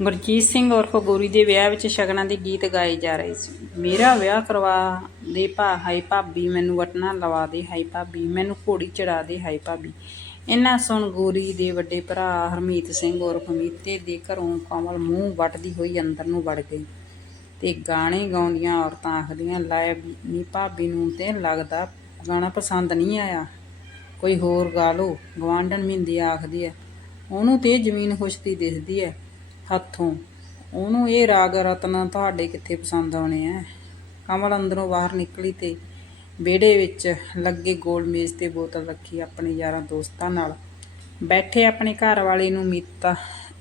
ਗੁਰਜੀਤ ਸਿੰਘ ਉਰਫ ਗੋਰੀ ਦੇ ਵਿਆਹ ਵਿੱਚ ਸ਼ਗਨਾਂ ਦੇ ਗੀਤ ਗਾਏ ਜਾ ਰਹੇ ਸੀ। ਮੇਰਾ ਵਿਆਹ ਕਰਵਾ ਦੇ ਭਾ ਹਾਈ ਭਾਬੀ, ਮੈਨੂੰ ਵਟਣਾ ਲਵਾ ਦੇ ਹਾਈ ਭਾਬੀ, ਮੈਨੂੰ ਘੋੜੀ ਚੜਾ ਦੇ ਹਾਈ ਭਾਬੀ। ਇਹਨਾਂ ਸੁਣ ਗੋਰੀ ਦੇ ਵੱਡੇ ਭਰਾ ਹਰਮੀਤ ਸਿੰਘ ਉਰਫ ਮੀਤੇ ਦੇ ਘਰੋਂ ਕਮਲ ਮੂੰਹ ਵੱਟਦੀ ਹੋਈ ਅੰਦਰ ਨੂੰ ਵੜ ਗਈ ਤੇ ਗਾਣੇ ਗਾਉਂਦੀਆਂ ਔਰਤਾਂ ਆਖਦੀਆਂ, ਲੈ ਨੀ ਭਾਬੀ ਨੂੰ ਤੇ ਲੱਗਦਾ ਗਾਣਾ ਪਸੰਦ ਨਹੀਂ ਆਇਆ। ਕੋਈ ਹੋਰ ਗਾ ਲਓ ਗਵਾਂਢਣ ਮਿੰਦੀ ਆਖਦੀ ਹੈ ਉਹਨੂੰ ਤੇ ਜ਼ਮੀਨ ਖੁਸ਼ਤੀ ਦਿਸਦੀ ਹੈ ਹੱਥੋਂ। ਉਹਨੂੰ ਇਹ ਰਾਗ ਰਤਨ ਤੁਹਾਡੇ ਕਿੱਥੇ ਪਸੰਦ ਆਉਣੇ ਆ? ਕਮਲ ਅੰਦਰੋਂ ਬਾਹਰ ਨਿਕਲੀ ਤੇ ਵਿਹੜੇ ਵਿੱਚ ਲੱਗੇ ਗੋਲ ਮੇਜ਼ ਤੇ ਬੋਤਲ ਰੱਖੀ ਆਪਣੇ ਯਾਰਾਂ ਦੋਸਤਾਂ ਨਾਲ। ਬੈਠੇ ਆਪਣੇ ਘਰ ਵਾਲੇ ਨੂੰ ਮੀਤਾ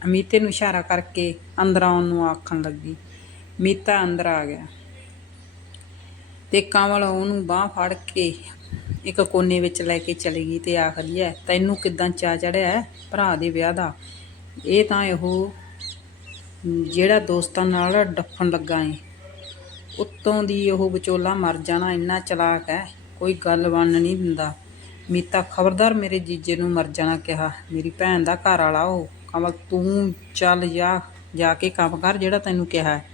ਅਮੀਤੇ ਨੂੰ ਇਸ਼ਾਰਾ ਕਰਕੇ ਅੰਦਰ ਆਉਣ ਨੂੰ ਆਖਣ ਲੱਗੀ। ਮੀਤਾ ਅੰਦਰ ਆ ਗਿਆ ਤੇ ਕਮਲ ਉਹਨੂੰ ਬਾਹ ਫੜ ਕੇ ਇੱਕ ਕੋਨੇ ਵਿੱਚ ਲੈ ਕੇ ਚਲੀ ਗਈ ਤੇ ਆਖਦੀ ਹੈ, ਤੈਨੂੰ ਕਿਦਾਂ ਚਾ ਚੜਿਆ ਭਰਾ ਦੇ ਵਿਆਹ ਦਾ। ਇਹ ਤਾਂ ਇਹੋ ਜਿਹੜਾ ਦੋਸਤਾਂ ਨਾਲ ਡੱਫਣ ਲੱਗਾ ਏ। ਉੱਤੋਂ ਦੀ ਉਹ ਵਿਚੋਲਾ ਮਰ ਜਾਣਾ, ਇੰਨਾ ਚਲਾਕ ਹੈ ਕੋਈ ਗੱਲ ਬਣ ਨਹੀਂ ਦਿੰਦਾ। ਮੀਤਾ ਖਬਰਦਾਰ ਮੇਰੇ ਜੀਜੇ ਨੂੰ ਮਰ ਜਾਣਾ ਕਿਹਾ, ਮੇਰੀ ਭੈਣ ਦਾ ਘਰ ਵਾਲਾ ਉਹ। ਕਮਲ, ਤੂੰ ਚੱਲ ਜਾ ਜਾ ਕੇ ਕੰਮ ਕਰ ਜਿਹੜਾ ਤੈਨੂੰ ਕਿਹਾ ਹੈ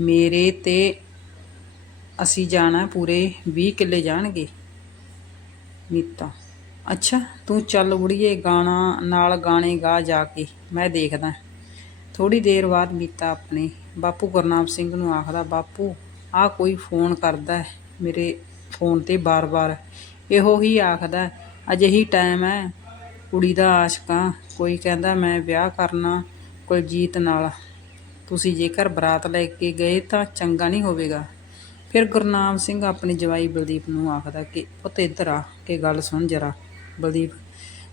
ਮੇਰੇ ਤੇ ਅਸੀਂ ਜਾਣਾ ਪੂਰੇ 20 ਕਿੱਲੇ ਜਾਣਗੇ। ਮੀਤਾ, ਅੱਛਾ, ਤੂੰ ਚੱਲ ਉੜੀਏ ਗਾਣਾ ਨਾਲ ਗਾਣੇ ਗਾ ਜਾ ਕੇ, ਮੈਂ ਦੇਖਦਾ। ਥੋੜੀ ਦੇਰ ਬਾਅਦ ਮੀਤਾ ਆਪਣੇ ਬਾਪੂ ਗੁਰਨਾਮ ਸਿੰਘ ਨੂੰ ਆਖਦਾ, ਬਾਪੂ, ਆਹ ਕੋਈ ਫੋਨ ਕਰਦਾ ਮੇਰੇ ਫੋਨ ਤੇ ਬਾਰ-ਬਾਰ। ਇਹੋ ਹੀ ਆਖਦਾ, ਅਜਿਹੀ ਟਾਈਮ ਹੈ, ਕੁੜੀ ਦਾ ਆਸ਼ਕਾਂ ਕੋਈ ਕਹਿੰਦਾ, ਮੈਂ ਵਿਆਹ ਕਰਨਾ ਕੁਲਜੀਤ ਨਾਲ। ਤੁਸੀਂ ਜੇਕਰ ਬਰਾਤ ਲੈ ਕੇ ਗਏ ਤਾਂ ਚੰਗਾ ਨਹੀਂ ਹੋਵੇਗਾ। ਫਿਰ ਗੁਰਨਾਮ ਸਿੰਘ ਆਪਣੇ ਜਵਾਈ ਬਲਦੀਪ ਨੂੰ ਆਖਦਾ ਕਿ, ਪੁੱਤ, ਇੱਧਰ ਆ ਕੇ ਗੱਲ ਸੁਣ ਜਰਾ ਬਲਦੀਪ।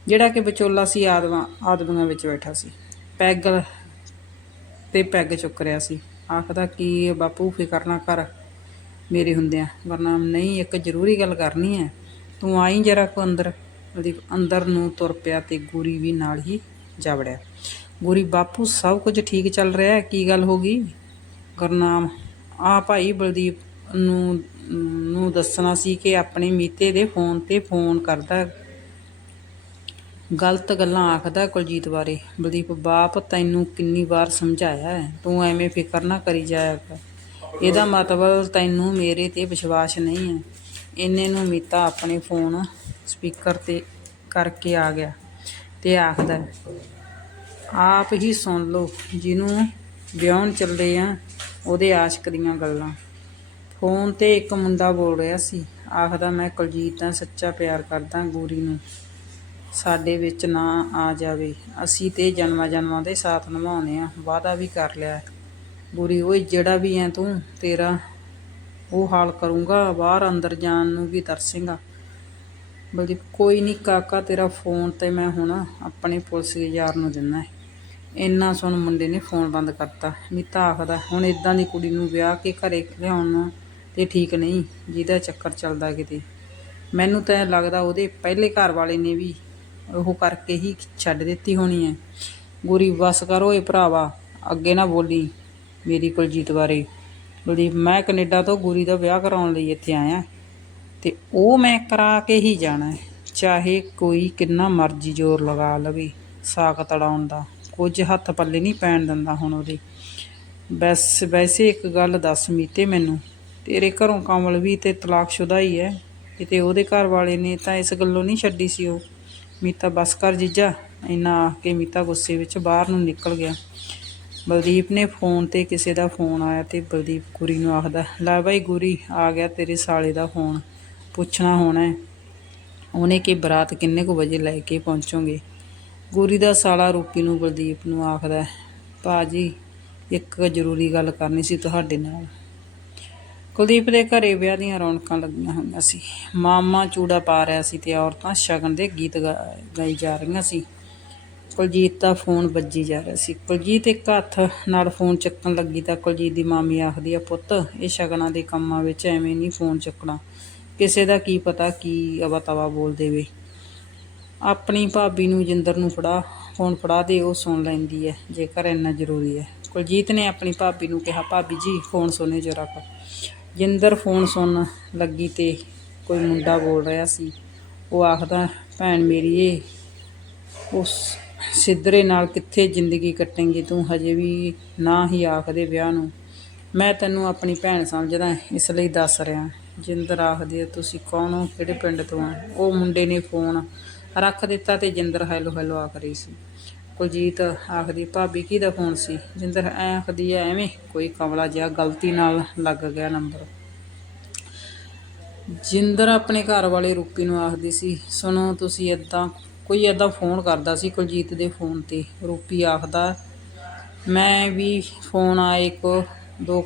ਜਿਹੜਾ ਕਿ ਵਿਚੋਲਾ ਸੀ, ਆਦਮਾਂ ਆਦਮੀਆਂ ਵਿੱਚ ਬੈਠਾ ਸੀ। ਪੈਗਲ ਤੇ ਪੈਗ ਚੁੱਕ ਰਿਹਾ ਸੀ। ਆਖਦਾ ਕੀ, ਬਾਪੂ, ਫਿਕਰ ਨਾ ਕਰ ਮੇਰੇ ਹੁੰਦਿਆਂ ਗੁਰਨਾਮ ਨਹੀਂ, ਇੱਕ ਜ਼ਰੂਰੀ ਗੱਲ ਕਰਨੀ ਹੈ। ਤੂੰ ਆਈ ਜਰਾ ਕੋ ਅੰਦਰ। ਬਲਦੀਪ ਅੰਦਰ ਨੂੰ ਤੁਰ ਪਿਆ ਤੇ ਗੂਰੀ ਵੀ ਨਾਲ ਹੀ ਜਾ ਵੜਿਆ। ਗੂਰੀ, ਬਾਪੂ, ਸਭ ਕੁਝ ਠੀਕ ਚੱਲ ਰਿਹਾ ਹੈ? ਕੀ ਗੱਲ ਹੋ ਗਈ? ਗੁਰਨਾਮ, ਆ ਭਾਈ ਬਲਦੀਪ ਨੂੰ ਨੂੰ ਦੱਸਣਾ ਸੀ ਕਿ ਆਪਣੇ ਮੀਤੇ ਦੇ ਫੋਨ ਤੇ ਫੋਨ ਕਰਦਾ ਗਲਤ ਗੱਲਾਂ ਆਖਦਾ ਕੁਲਜੀਤ ਬਾਰੇ। ਬਲਦੀਪ, ਬਾਪ, ਤੈਨੂੰ ਕਿੰਨੀ ਵਾਰ ਸਮਝਾਇਆ ਹੈ। ਤੂੰ ਐਵੇਂ ਫਿਕਰ ਨਾ ਕਰੀ ਜਾਇਆ ਕਰ। ਇਹਦਾ ਮਤਲਬ ਤੈਨੂੰ ਮੇਰੇ ਤੇ ਵਿਸ਼ਵਾਸ ਨਹੀਂ ਹੈ। ਇੰਨੇ ਨੂੰ ਮੀਤਾ ਆਪਣੇ ਫੋਨ ਸਪੀਕਰ ਤੇ ਕਰਕੇ ਆ ਗਿਆ ਤੇ ਆਖਦਾ, ਆਪ ਹੀ ਸੁਣ ਲਓ, ਜਿਹਨੂੰ ਵਿਆਹਣ ਚੱਲੇ ਆ, ਉਹਦੇ ਆਸ਼ਕ ਦੀਆਂ ਗੱਲਾਂ। ਫੋਨ ਤੇ ਇੱਕ ਮੁੰਡਾ ਬੋਲ ਰਿਹਾ ਸੀ। ਆਖਦਾ, ਮੈਂ ਕੁਲਜੀਤ ਦਾ ਸੱਚਾ ਪਿਆਰ ਕਰਦਾ, ਗੂਰੀ ਨੂੰ। ਸਾਡੇ ਵਿੱਚ ਨਾ ਆ ਜਾਵੇ। ਅਸੀਂ ਤੇ ਜਨਮਾਂ ਜਨਮਾਂ ਦੇ ਸਾਥ ਨਿਭਾਉਣੇ ਆ ਵਾਅਦਾ ਵੀ ਕਰ ਲਿਆ। ਬੁਰੀ ਗੂਰੀ ਓਏ, ਜਿਹੜਾ ਵੀ ਐ ਤੂੰ, ਤੇਰਾ ਉਹ ਹਾਲ ਕਰੂੰਗਾ, ਬਾਹਰ ਅੰਦਰ ਜਾਣ ਨੂੰ ਵੀ ਤਰਸੇਂਗਾ। ਬਲਕਿ ਕੋਈ ਨਹੀਂ ਕਾਕਾ, ਤੇਰਾ ਫੋਨ ਤੇ ਮੈਂ ਹੁਣ ਆਪਣੇ ਪੁਲਿਸ ਯਾਰ ਨੂੰ ਦਿੰਦਾ। ਇੰਨਾ ਸੁਣ ਮੁੰਡੇ ਨੇ ਫੋਨ ਬੰਦ ਕਰਤਾ। ਨੀਤਾ ਆਖਦਾ, ਹੁਣ ਇਦਾਂ ਦੀ ਕੁੜੀ ਨੂੰ ਵਿਆਹ ਕੇ ਘਰੇ ਲਿਆਉਣ ਨੂੰ ਤੇ ਠੀਕ ਨਹੀਂ, ਜਿਹਦਾ ਚੱਕਰ ਚੱਲਦਾ ਕਿਤੇ? ਮੈਨੂੰ ਤਾਂ ਲੱਗਦਾ ਉਹਦੇ ਪਹਿਲੇ ਘਰ ਵਾਲੇ ਨੇ ਵੀ ਉਹ ਕਰਕੇ ਹੀ ਛੱਡ ਦਿੱਤੀ ਹੋਣੀ ਹੈ। ਗੁਰੀ, ਬਸ ਕਰ ਓਏ ਭਰਾਵਾ, ਅੱਗੇ ਨਾ ਬੋਲੀ ਮੇਰੀ ਕੁਲਜੀਤ ਬਾਰੇ। ਕੁਲਦੀਪ ਮੈਂ ਕੈਨੇਡਾ ਤੋਂ ਗੁਰੀ ਦਾ ਵਿਆਹ ਕਰਾਉਣ ਲਈ ਇੱਥੇ ਆਇਆ ਤੇ ਉਹ ਮੈਂ ਕਰਾ ਕੇ ਹੀ ਜਾਣਾ ਚਾਹੇ ਕੋਈ ਕਿੰਨਾ ਮਰਜ਼ੀ ਜ਼ੋਰ ਲਗਾ ਲਵੇ ਸਾਕ ਤੜਾਉਣ ਦਾ। ਕੁਝ ਹੱਥ ਪੱਲੇ ਨਹੀਂ ਪੈਣ ਦਿੰਦਾ ਹੁਣ ਉਹਦੇ। ਬਸ, ਵੈਸੇ ਇੱਕ ਗੱਲ ਦੱਸ ਮੀਤੇ ਮੈਨੂੰ, ਤੇਰੇ ਘਰੋਂ ਕਮਲ ਵੀ ਤੇ ਤਲਾਕਸ਼ੁਦਾ ਹੀ ਹੈ। ਕਿਤੇ ਉਹਦੇ ਘਰ ਵਾਲੇ ਨੇ ਤਾਂ ਇਸ ਗੱਲੋਂ ਨਹੀਂ ਛੱਡੀ ਸੀ ਉਹ। ਮੀਤਾ ਬਸ ਕਰ ਜੀਜਾ, ਇੰਨਾ ਆ ਕੇ ਮੀਤਾ ਗੁੱਸੇ ਵਿੱਚ ਬਾਹਰ ਨੂੰ ਨਿਕਲ ਗਿਆ। ਬਲਦੀਪ ਨੇ ਫੋਨ ਤੇ ਕਿਸੇ ਦਾ ਫੋਨ ਆਇਆ ਤੇ ਬਲਦੀਪ ਗੁਰੀ ਨੂੰ ਆਖਦਾ, ਲੈ ਬਾਈ ਗੁਰੀ, ਆ ਗਿਆ ਤੇਰੇ ਸਾਲੇ ਦਾ ਫੋਨ, ਪੁੱਛਣਾ ਹੋਣਾ ਹੈ। ਉਹਨੇ ਕਿ ਬਰਾਤ ਕਿੰਨੇ ਕੁ ਵਜੇ ਲੈ ਕੇ ਪਹੁੰਚੋਗੇ? ਗੁਰੀ ਦਾ ਸਾਲਾ ਰੂਪੀ ਨੂੰ ਬਲਦੀਪ ਨੂੰ ਆਖਦਾ ਭਾਜੀ ਇੱਕ ਜ਼ਰੂਰੀ ਗੱਲ ਕਰਨੀ ਸੀ ਤੁਹਾਡੇ ਨਾਲ। ਕੁਲਦੀਪ ਦੇ ਘਰੇ ਵਿਆਹ ਦੀਆਂ ਰੌਣਕਾਂ ਲੱਗੀਆਂ ਹੋਈਆਂ ਸੀ। ਮਾਮਾ ਚੂੜਾ ਪਾ ਰਿਹਾ ਸੀ ਤੇ ਔਰਤਾਂ ਸ਼ਗਨ ਦੇ ਗੀਤ ਗਾ- ਗਾਈ ਜਾ ਰਹੀਆਂ ਸੀ। ਕੁਲਜੀਤ ਦਾ ਫੋਨ ਵੱਜੀ ਜਾ ਰਿਹਾ ਸੀ। ਕੁਲਜੀਤ ਇੱਕ ਹੱਥ ਨਾਲ ਫੋਨ ਚੱਕਣ ਲੱਗੀ ਤਾਂ ਕੁਲਜੀਤ ਦੀ ਮਾਮੀ ਆਖਦੀ ਆ, ਪੁੱਤ, ਇਹ ਸ਼ਗਨਾਂ ਦੇ ਕੰਮਾਂ ਵਿੱਚ ਐਵੇਂ ਨਹੀਂ ਫੋਨ ਚੱਕਣਾ। ਕਿਸੇ ਦਾ ਕੀ ਪਤਾ ਕੀ ਅਵਾ ਤਵਾ ਬੋਲ ਦੇਵੇ। ਆਪਣੀ ਭਾਬੀ ਨੂੰ ਜਿੰਦਰ ਨੂੰ ਫੜਾ, ਫੋਨ ਫੜਾ ਦੇ, ਉਹ ਸੁਣ ਲੈਂਦੀ ਹੈ, ਜੇਕਰ ਇੰਨਾ ਜ਼ਰੂਰੀ ਹੈ। ਕੁਲਜੀਤ ਨੇ ਆਪਣੀ ਭਾਬੀ ਨੂੰ ਕਿਹਾ, ਭਾਬੀ ਜੀ, ਫੋਨ ਸੁਣੇ ਜਰਾ ਕੁ। ਜਿੰਦਰ ਫੋਨ ਸੁਣਨ ਲੱਗੀ ਤੇ ਕੋਈ ਮੁੰਡਾ ਬੋਲ ਰਿਹਾ ਸੀ। ਉਹ ਆਖਦਾ, ਭੈਣ ਮੇਰੀਏ ਉਸ ਸਿੱਧਰੇ ਨਾਲ ਕਿੱਥੇ ਜ਼ਿੰਦਗੀ ਕੱਟੇਂਗੀ? ਤੂੰ ਹਜੇ ਵੀ ਨਾ ਹੀ ਆਖਦੇ ਵਿਆਹ ਨੂੰ। ਮੈਂ ਤੈਨੂੰ ਆਪਣੀ ਭੈਣ ਸਮਝਦਾ, ਇਸ ਲਈ ਦੱਸ ਰਿਹਾ। ਜਿੰਦਰ ਆਖਦੇ ਹੈ, ਤੁਸੀਂ ਕੌਣ ਹੋ? ਕਿਹੜੇ ਪਿੰਡ ਤੋਂ ਆ ਉਹ ਮੁੰਡੇ ਨੇ ਫੋਨ ਰੱਖ ਦਿੱਤਾ ਤੇ ਜਿੰਦਰ ਹੈਲੋ ਹੈਲੋ ਆਖ ਰਹੀ ਸੀ। ਕੁਲਜੀਤ ਆਖਦੀ, ਭਾਬੀ ਕਿਹਦਾ ਫੋਨ ਸੀ? ਜਿੰਦਰ ਐ ਆਖਦੀ ਐ ਐਵੇਂ ਕੋਈ ਕਮਲਾ ਜਿਹਾ ਗਲਤੀ ਨਾਲ ਲੱਗ ਗਿਆ ਨੰਬਰ। ਜਿੰਦਰ ਆਪਣੇ ਘਰ ਵਾਲੇ ਰੂਪੀ ਨੂੰ ਆਖਦੀ ਸੀ, ਸੁਣੋ, ਤੁਸੀਂ ਇਦਾਂ ਕੋਈ ਇਦਾਂ ਫੋਨ ਕਰਦਾ ਸੀ ਕੁਲਜੀਤ ਦੇ ਫੋਨ ਤੇ। ਰੂਪੀ ਆਖਦਾ, ਮੈਂ ਵੀ ਫੋਨ ਆਏ ਕੋ ਦੋ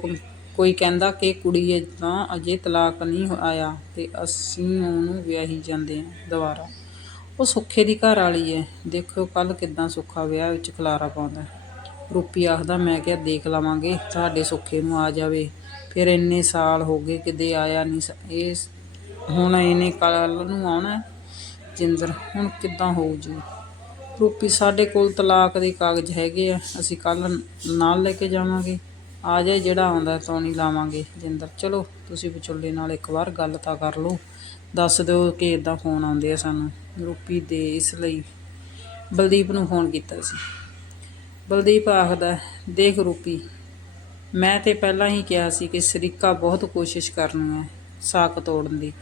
ਕੋਈ ਕਹਿੰਦਾ ਕਿ ਕੁੜੀ ਤਾਂ ਅਜੇ ਤਲਾਕ ਨਹੀਂ ਆਇਆ ਤੇ ਅਸੀਂ ਉਹਨੂੰ ਵਿਆਹੀ ਜਾਂਦੇ ਹਾਂ ਦੁਬਾਰਾ। ਉਹ ਸੁੱਖੇ ਦੀ ਘਰ ਵਾਲੀ ਹੈ ਦੇਖਿਓ ਕੱਲ ਕਿਦਾਂ ਸੁੱਖਾ ਵਿਆਹ ਵਿੱਚ ਖਲਾਰਾ ਪਾਉਂਦਾ ਰੂਪੀ ਆਖਦਾ, ਮੈਂ ਕਿਹਾ ਦੇਖ ਲਵਾਂਗੇ, ਤੁਹਾਡੇ ਸੁੱਖੇ ਨੂੰ ਆ ਜਾਵੇ। ਫਿਰ ਇੰਨੇ ਸਾਲ ਹੋ ਗਏ ਕਿਤੇ ਆਇਆ ਨਹੀਂ ਸ- ਇਹ ਹੁਣ ਇਹਨੇ ਕੱਲ ਨੂੰ ਆਉਣਾ ਜਿੰਦਰ, ਹੁਣ ਕਿੱਦਾਂ ਹੋਊ ਜੀ? ਰੂਪੀ, ਸਾਡੇ ਕੋਲ ਤਲਾਕ ਦੇ ਕਾਗਜ਼ ਹੈਗੇ ਆ, ਅਸੀਂ ਕੱਲ ਨਾਲ ਲੈ ਕੇ ਜਾਵਾਂਗੇ। ਆ ਜਾਏ ਜਿਹੜਾ ਆਉਂਦਾ, ਤਾਂ ਨਹੀਂ ਲਾਵਾਂਗੇ। ਜਿੰਦਰ, ਚਲੋ, ਤੁਸੀਂ ਵਿਚੋਲੇ ਨਾਲ ਇੱਕ ਵਾਰ ਗੱਲ ਤਾਂ ਕਰ ਲਓ। ਦੱਸ ਦਿਓ ਕਿ ਇਦਾਂ ਫੋਨ ਆਉਂਦੇ ਆ ਸਾਨੂੰ। ਰੂਪੀ ਦੇ ਇਸ ਲਈ ਬਲਦੀਪ ਨੂੰ ਫੋਨ ਕੀਤਾ ਸੀ। ਬਲਦੀਪ ਆਖਦਾ, ਦੇਖ ਰੂਪੀ, ਮੈਂ ਤੇ ਪਹਿਲਾਂ ਹੀ ਕਿਹਾ ਸੀ ਕਿ ਸਰੀਕਾ ਬਹੁਤ ਕੋਸ਼ਿਸ਼ ਕਰਨੀ ਹੈ ਸਾਕ ਤੋੜਨ ਦੀ,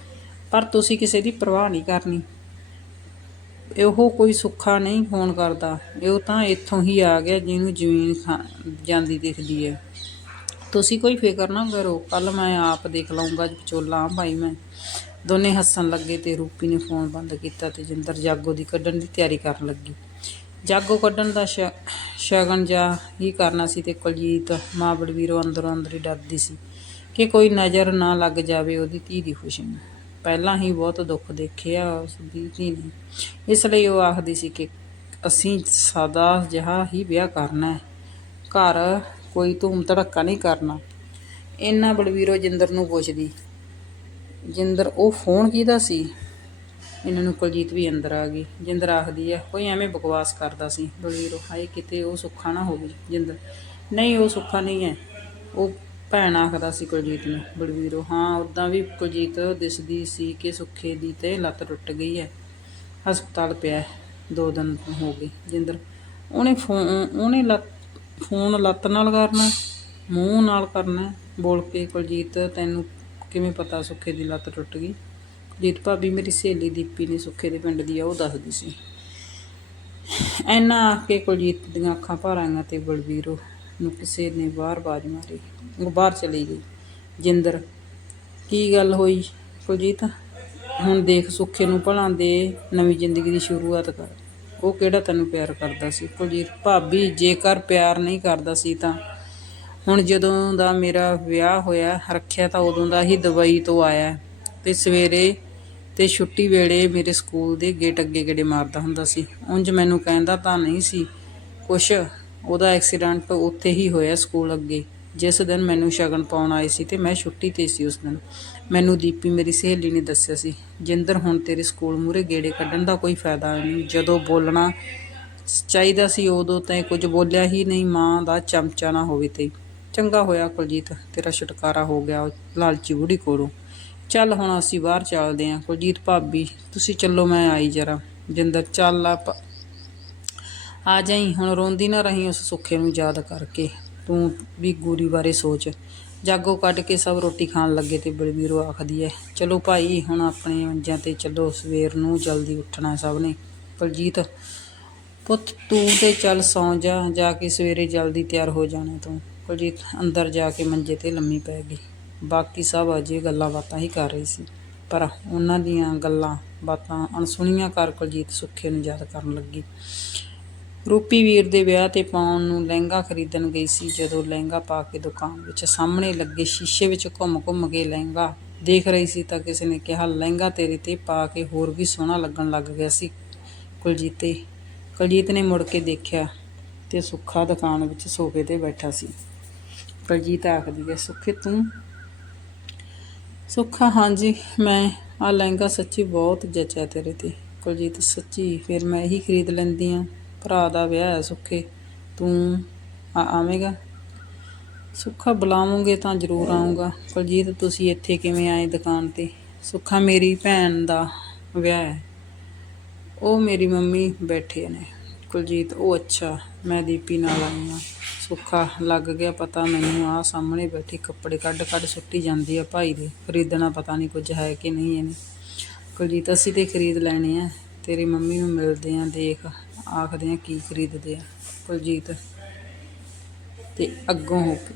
ਪਰ ਤੁਸੀਂ ਕਿਸੇ ਦੀ ਪਰਵਾਹ ਨਹੀਂ ਕਰਨੀ। ਇਹੋ ਕੋਈ ਸੁੱਖਾ ਨਹੀਂ ਫੋਨ ਕਰਦਾ। ਇਹ ਤਾਂ ਇੱਥੋਂ ਹੀ ਆ ਗਿਆ ਜਿਹਨੂੰ ਜ਼ਮੀਨ ਖਾ- ਜਾਂਦੀ ਦਿਖਦੀ ਹੈ। ਤੁਸੀਂ ਕੋਈ ਫਿਕਰ ਨਾ ਕਰੋ ਕੱਲ ਮੈਂ ਆਪ ਦੇਖ ਲਵਾਂਗਾ ਵਿਚੋਲਾ ਹਾਂ ਭਾਈ ਮੈਂ। ਦੋਨੇ ਹੱਸਣ ਲੱਗੇ ਤੇ ਰੂਪੀ ਨੇ ਫੋਨ ਬੰਦ ਕੀਤਾ ਤੇ ਜਿੰਦਰ ਜਾਗੋ ਦੀ ਕੱਢਣ ਦੀ ਤਿਆਰੀ ਕਰਨ ਲੱਗੀ। ਜਾਗੋ ਕੱਢਣ ਦਾ ਸ਼- ਸ਼ਗਨ ਜਾ ਹੀ ਕਰਨਾ ਸੀ ਤੇ ਕੁਲਜੀਤ ਮਾਂ ਬਲਵੀਰੋਂ ਅੰਦਰੋਂ ਅੰਦਰ ਹੀ ਡਰਦੀ ਸੀ ਕਿ ਕੋਈ ਨਜ਼ਰ ਨਾ ਲੱਗ ਜਾਵੇ ਉਹਦੀ ਧੀ ਦੀ ਖੁਸ਼ੀ ਨੂੰ। ਪਹਿਲਾਂ ਹੀ ਬਹੁਤ ਦੁੱਖ ਦੇਖਿਆ ਉਸ ਦੀ ਧੀ ਨੇ। ਇਸ ਲਈ ਉਹ ਆਖਦੀ ਸੀ ਕਿ ਅਸੀਂ ਸਾਦਾ ਜਿਹਾ ਹੀ ਵਿਆਹ ਕਰਨਾ ਹੈ। ਘਰ ਕੋਈ ਧੂਮ ਧੜੱਕਾ ਨਹੀਂ ਕਰਨਾ। ਇੰਨਾ ਬਲਵੀਰੋ ਜਿੰਦਰ ਨੂੰ ਪੁੱਛਦੀ ਜਿੰਦਰ, ਉਹ ਫੋਨ ਕਿਹਦਾ ਸੀ? ਇਹਨਾਂ ਨੂੰ ਕੁਲਜੀਤ ਵੀ ਅੰਦਰ ਆ ਗਈ। ਜਿੰਦਰ ਆਖਦੀ ਹੈ ਕੋਈ ਐਵੇਂ ਬਕਵਾਸ ਕਰਦਾ ਸੀ। ਬਲਵੀਰੋ, ਹਾਏ, ਕਿਤੇ ਉਹ ਸੁੱਖਾ ਨਾ ਹੋਵੇ ਜਿੰਦਰ, ਨਹੀਂ, ਉਹ ਸੁੱਖਾ ਨਹੀਂ ਹੈ। ਉਹ ਭੈਣ ਆਖਦਾ ਸੀ ਕੁਲਜੀਤ ਨੂੰ, ਬਲਵੀਰੋ, ਹਾਂ ਉਦਾਂ ਵੀ ਕੁਲਜੀਤ ਦਿਸਦੀ ਸੀ ਕਿ ਸੁੱਖੇ ਦੀ ਤੇ ਲੱਤ ਟੁੱਟ ਗਈ ਹੈ। ਹਸਪਤਾਲ ਪਿਆ ਦੋ ਦਿਨ ਹੋ ਗਏ। ਜਿੰਦਰ, ਉਹਨੇ ਫੋਨ, ਉਹਨੇ ਲੱਤ, ਫੋਨ ਲੱਤ ਨਾਲ ਕਰਨਾ ਮੂੰਹ ਨਾਲ ਕਰਨਾ ਬੋਲ ਕੇ ਕੁਲਜੀਤ ਤੈਨੂੰ ਕਿਵੇਂ ਪਤਾ ਸੁੱਖੇ ਦੀ ਲੱਤ ਟੁੱਟ ਗਈ? ਕੁਲਜੀਤ ਭਾਬੀ ਮੇਰੀ ਸਹੇਲੀ ਦੀਪੀ ਨੇ ਸੁੱਖੇ ਦੇ ਪਿੰਡ ਦੀ ਆ, ਉਹ ਦੱਸਦੀ ਸੀ। ਐਨਾ ਆਖ ਕੇ ਕੁਲਜੀਤ ਦੀਆਂ ਅੱਖਾਂ ਭਰ ਆਈਆਂ ਤੇ ਬਲਵੀਰੋ ਨੂੰ ਕਿਸੇ ਨੇ ਬਾਹਰ ਬਾਜ ਮਾਰੀ। ਉਹ ਬਾਹਰ ਚਲੀ ਗਈ। ਜਿੰਦਰ, ਕੀ ਗੱਲ ਹੋਈ ਕੁਲਜੀਤ? ਹੁਣ ਦੇਖ ਸੁੱਖੇ ਨੂੰ ਭਲਾਂ ਦੇ ਨਵੀਂ ਜ਼ਿੰਦਗੀ ਦੀ ਸ਼ੁਰੂਆਤ ਕਰ। ਉਹ ਕਿਹੜਾ ਤੈਨੂੰ ਪਿਆਰ ਕਰਦਾ ਸੀ? ਕੁਲਜੀਤ ਭਾਬੀ ਜੇਕਰ ਪਿਆਰ ਨਹੀਂ ਕਰਦਾ ਸੀ ਤਾਂ ਹੁਣ ਜਦੋਂ ਦਾ ਮੇਰਾ ਵਿਆਹ ਹੋਇਆ, ਰੱਖਿਆ ਤਾਂ ਉਦੋਂ ਦਾ ਹੀ ਦੁਬਈ ਤੋਂ ਆਇਆ। ਤੇ ਸਵੇਰੇ ਤੇ ਛੁੱਟੀ ਵੇਲੇ ਮੇਰੇ ਸਕੂਲ ਦੇ ਗੇਟ ਅੱਗੇ ਗੇੜੇ ਮਾਰਦਾ ਹੁੰਦਾ ਸੀ। ਉਂਝ ਮੈਨੂੰ ਕਹਿੰਦਾ ਤਾਂ ਨਹੀਂ ਸੀ ਕੁਛ। ਉਹਦਾ ਐਕਸੀਡੈਂਟ ਉੱਥੇ ਹੀ ਹੋਇਆ ਸਕੂਲ ਅੱਗੇ। ਜਿਸ ਦਿਨ ਮੈਨੂੰ ਸ਼ਗਨ ਪਾਉਣ ਆਏ ਸੀ ਤੇ ਮੈਂ ਛੁੱਟੀ ਤੇ ਸੀ ਉਸ ਦਿਨ। ਮੈਨੂੰ ਦੀਪੀ ਮੇਰੀ ਸਹੇਲੀ ਨੇ ਦੱਸਿਆ ਸੀ, ਜਿੰਦਰ, ਹੁਣ ਤੇਰੇ ਸਕੂਲ ਮੂਰੇ ਗੇੜੇ ਕੱਢਣ ਦਾ ਕੋਈ ਫਾਇਦਾ ਨਹੀਂ। ਜਦੋਂ ਬੋਲਣਾ ਚਾਹੀਦਾ ਸੀ ਉਦੋਂ ਤਾਂ ਕੁਝ ਬੋਲਿਆ ਹੀ ਨਹੀਂ, ਮਾਂ ਦਾ ਚਮਚਾ ਨਾ ਹੋਵੇ ਤੇ। ਚੰਗਾ ਹੋਇਆ ਕੁਲਜੀਤ, ਤੇਰਾ ਛੁਟਕਾਰਾ ਹੋ ਗਿਆ ਉਹ ਲਾਲਚੀ ਬੁੜੀ ਕੋਲੋਂ। ਚੱਲ ਹੁਣ ਅਸੀਂ ਬਾਹਰ ਚੱਲਦੇ ਆਂ ਕੁਲਜੀਤ ਭਾਬੀ, ਤੁਸੀਂ ਚੱਲੋ, ਮੈਂ ਆਈ ਜਰਾ। ਜਿੰਦਰ, ਚੱਲ ਆ ਆ ਜਾਈ, ਹੁਣ ਰੋਂਦੀ ਨਾ ਰਹੀ ਉਸ ਸੁੱਖੇ ਨੂੰ ਯਾਦ ਕਰਕੇ। ਤੂੰ ਵੀ ਗੂਰੀ ਬਾਰੇ ਸੋਚ। ਜਾਗੋ ਕੱਢ ਕੇ ਸਭ ਰੋਟੀ ਖਾਣ ਲੱਗੇ ਤੇ ਬਲਵੀਰੋ ਆਖਦੀ ਐ, ਚਲੋ ਭਾਈ, ਹੁਣ ਆਪਣੇ ਮੰਜਾਂ ਤੇ ਚੱਲੋ, ਸਵੇਰ ਨੂੰ ਜਲਦੀ ਉੱਠਣਾ ਸਭ ਨੇ। ਕੁਲਜੀਤ, ਪੁੱਤ, ਤੂੰ ਤੇ ਚੱਲ ਸੌਂ ਜਾ ਜਾ ਕੇ ਸਵੇਰੇ ਜਲਦੀ ਤਿਆਰ ਹੋ ਜਾਣਾ ਤੂੰ। ਕੁਲਜੀਤ ਅੰਦਰ ਜਾ ਕੇ ਮੰਜੇ ਤੇ ਲੰਮੀ ਪੈ ਗਈ। ਬਾਕੀ ਸਭ ਅਜੇ ਗੱਲਾਂ ਬਾਤਾਂ ਹੀ ਕਰ ਰਹੀ ਸੀ, ਪਰ ਉਹਨਾਂ ਦੀਆਂ ਗੱਲਾਂ ਬਾਤਾਂ ਅਣਸੁਣੀਆਂ ਕਰ ਕੁਲਜੀਤ ਸੁੱਖੇ ਨੂੰ ਯਾਦ ਕਰਨ ਲੱਗੀ। ਰੂਪੀ ਵੀਰ ਦੇ ਵਿਆਹ ਤੇ ਪਾਉਣ ਨੂੰ ਲਹਿੰਗਾ ਖਰੀਦਣ ਗਈ ਸੀ, ਜਦੋਂ ਲਹਿੰਗਾ ਪਾ ਕੇ ਦੁਕਾਨ ਵਿੱਚ ਸਾਹਮਣੇ ਲੱਗੇ ਸ਼ੀਸ਼ੇ ਵਿੱਚ ਘੁੰਮ-ਘੁੰਮ ਕੇ ਲਹਿੰਗਾ ਦੇਖ ਰਹੀ ਸੀ ਤਾਂ ਕਿਸੇ ਨੇ ਕਿਹਾ, ਲਹਿੰਗਾ ਤੇਰੇ ਤੇ ਪਾ ਕੇ ਹੋਰ ਵੀ ਸੋਹਣਾ ਲੱਗਣ ਲੱਗ ਗਿਆ ਸੀ। ਕੁਲਜੀਤੇ ਕੁਲਜੀਤ ਨੇ ਮੁੜ ਕੇ ਦੇਖਿਆ ਤੇ ਸੁੱਖਾ ਦੁਕਾਨ ਵਿੱਚ ਸੋਫੇ ਤੇ ਬੈਠਾ ਸੀ। ਕੁਲਜੀਤ ਆਖਦੀ ਹੈ, ਸੁੱਖੇ ਤੂੰ? ਸੁੱਖਾ, ਹਾਂਜੀ, ਮੈਂ ਆ ਲਹਿੰਗਾ ਸੱਚੀ ਬਹੁਤ ਜਚਿਆ ਤੇਰੇ ਤੇ। ਕੁਲਜੀਤ, ਸੱਚੀ ਫਿਰ ਮੈਂ ਇਹੀ ਖਰੀਦ ਲੈਂਦੀ ਆ। ਭਰਾ ਦਾ ਵਿਆਹ ਹੈ ਸੁੱਖੇ, ਤੂੰ ਆ ਆਵੇਂਗਾ? ਸੁੱਖਾ, ਬੁਲਾਵੋਗੇ ਤਾਂ ਜ਼ਰੂਰ ਆਉਂਗਾ ਕੁਲਜੀਤ, ਤੁਸੀਂ ਇੱਥੇ ਕਿਵੇਂ ਆਏ ਦੁਕਾਨ ਤੇ? ਸੁੱਖਾ, ਮੇਰੀ ਭੈਣ ਦਾ ਵਿਆਹ ਹੈ। ਉਹ ਮੇਰੀ ਮੰਮੀ ਬੈਠੇ ਨੇ। ਕੁਲਜੀਤ, ਉਹ ਅੱਛਾ, ਮੈਂ ਦੀਪੀ ਨਾਲ ਆਈ ਹਾਂ ਸੁੱਖਾ ਲੱਗ ਗਿਆ, ਪਤਾ ਮੈਨੂੰ ਆ ਸਾਹਮਣੇ ਬੈਠੀ ਕੱਪੜੇ ਕੱਢ ਕੱਢ ਸੁੱਟੀ ਜਾਂਦੀ ਆ ਭਾਈ ਦੇ। ਖਰੀਦਣਾ ਪਤਾ ਨਹੀਂ ਕੁਝ ਹੈ ਕਿ ਨਹੀਂ ਇਹਨੇ। ਕੁਲਜੀਤ, ਅਸੀਂ ਤੇ ਖਰੀਦ ਲੈਣੇ ਆ। ਤੇਰੀ ਮੰਮੀ ਨੂੰ ਮਿਲਦੇ ਆ, ਦੇਖ, ਆਖਦੇ ਆ ਕੀ ਖਰੀਦਦੇ ਆ। ਕੁਲਜੀਤ, ਤੇ ਅੱਗੋਂ ਹੋ ਕੇ